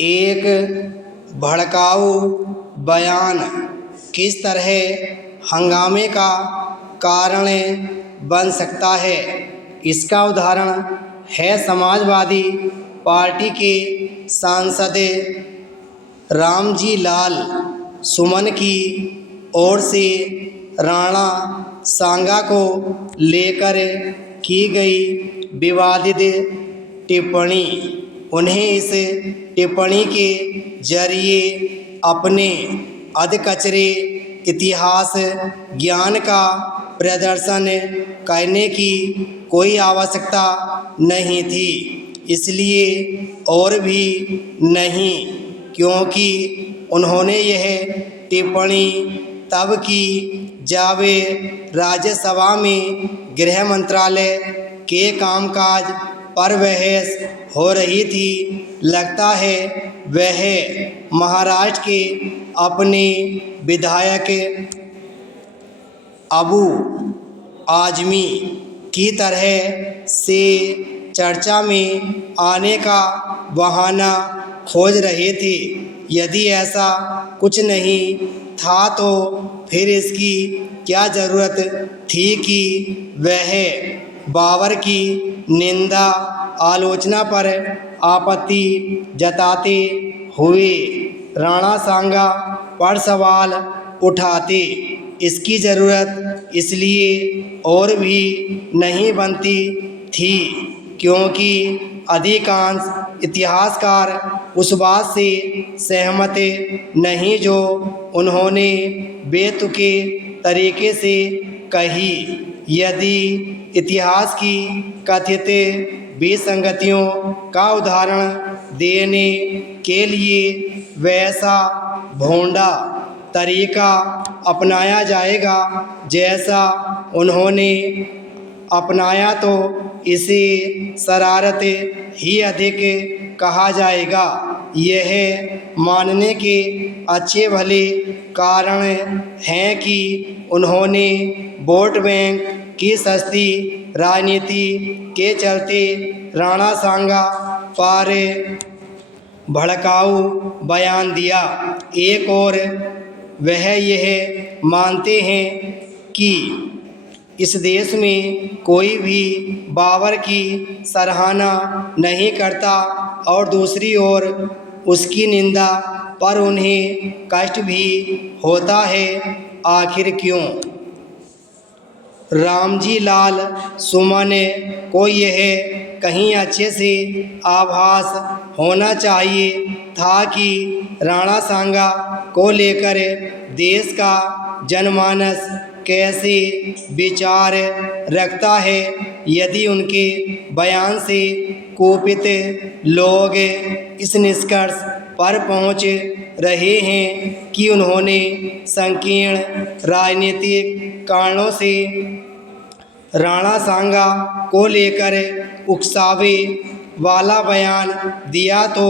एक भड़काऊ बयान किस तरह हंगामे का कारण बन सकता है, इसका उदाहरण है समाजवादी पार्टी के सांसद रामजी लाल सुमन की ओर से राणा सांगा को लेकर की गई विवादित टिप्पणी। उन्हें इस टिप्पणी के जरिए अपने अधकचरे इतिहास ज्ञान का प्रदर्शन करने की कोई आवश्यकता नहीं थी, इसलिए और भी नहीं क्योंकि उन्होंने यह टिप्पणी तब की जब राज्यसभा में गृह मंत्रालय के कामकाज पर बहस हो रही थी। लगता है वह महाराष्ट्र के अपने विधायक अबू आजमी की तरह से चर्चा में आने का बहाना खोज रहे थे। यदि ऐसा कुछ नहीं था तो फिर इसकी क्या ज़रूरत थी कि वह बाबर की निंदा आलोचना पर आपत्ति जताते हुए राणा सांगा पर सवाल उठाते। इसकी ज़रूरत इसलिए और भी नहीं बनती थी क्योंकि अधिकांश इतिहासकार उस बात से सहमत नहीं जो उन्होंने बेतुके तरीके से कही। यदि इतिहास की कथित विसंगतियों का उदाहरण देने के लिए वैसा भोंडा तरीका अपनाया जाएगा जैसा उन्होंने अपनाया तो इसे शरारत ही अधिक कहा जाएगा। यह मानने के अच्छे भले कारण हैं कि उन्होंने वोट बैंक की सस्ती राजनीति के चलते राणा सांगा पर भड़काऊ बयान दिया। एक और वह यह मानते हैं कि इस देश में कोई भी बाबर की सराहना नहीं करता और दूसरी ओर उसकी निंदा पर उन्हें कष्ट भी होता है। आखिर क्यों? रामजी लाल सुमन को यह कहीं अच्छे से आभास होना चाहिए था कि राणा सांगा को लेकर देश का जनमानस कैसे विचार रखता है। यदि उनके बयान से कुपित लोग इस निष्कर्ष पर पहुंच रहे हैं कि उन्होंने संकीर्ण राजनीतिक कारणों से राणा सांगा को लेकर उकसावे वाला बयान दिया तो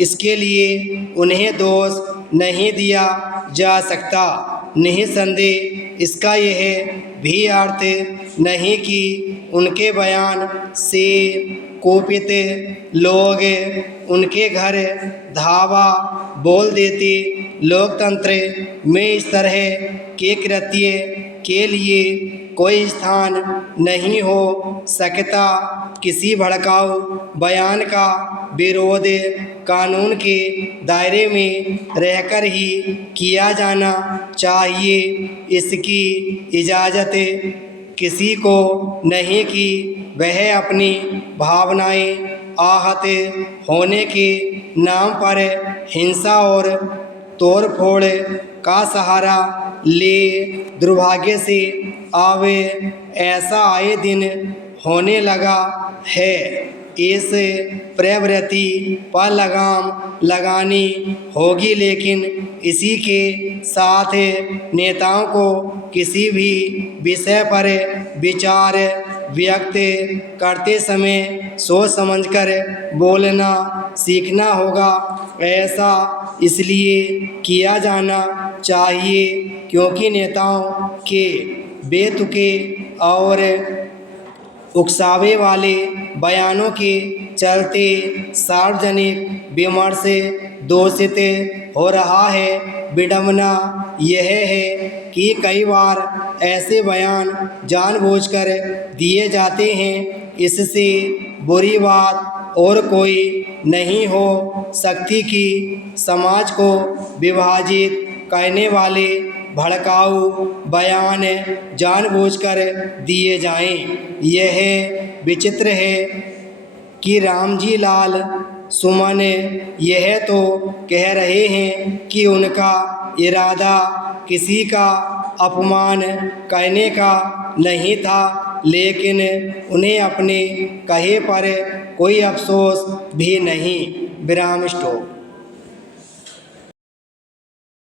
इसके लिए उन्हें दोष नहीं दिया जा सकता। निःसंदेह इसका यह भी अर्थ नहीं कि उनके बयान से कुपित लोग उनके घर धावा बोल देते। लोकतंत्र में इस तरह के कृत्य के लिए कोई स्थान नहीं हो सकता। किसी भड़काऊ बयान का विरोध कानून के दायरे में रहकर ही किया जाना चाहिए। इसकी इजाज़त किसी को नहीं कि वह अपनी भावनाएं आहत होने के नाम पर हिंसा और तोड़फोड़ का सहारा ले। दुर्भाग्य से अब ऐसा आए दिन होने लगा है। इस प्रवृत्ति पर लगाम लगानी होगी, लेकिन इसी के साथ नेताओं को किसी भी विषय पर विचार व्यक्त करते समय सोच समझकर बोलना सीखना होगा। ऐसा इसलिए किया जाना चाहिए क्योंकि नेताओं के बेतुके और उकसावे वाले बयानों के चलते सार्वजनिक विमर्श दूषित हो रहा है। विडंबना यह है कि कई बार ऐसे बयान जानबूझकर दिए जाते हैं। इससे बुरी बात और कोई नहीं हो सकती कि समाज को विभाजित करने वाले भड़काऊ बयान जानबूझकर दिए जाएं। यह विचित्र है कि रामजी लाल सुमन यह तो कह रहे हैं कि उनका इरादा किसी का अपमान करने का नहीं था, लेकिन उन्हें अपने कहे पर कोई अफसोस भी नहीं। विराम स्टॉप।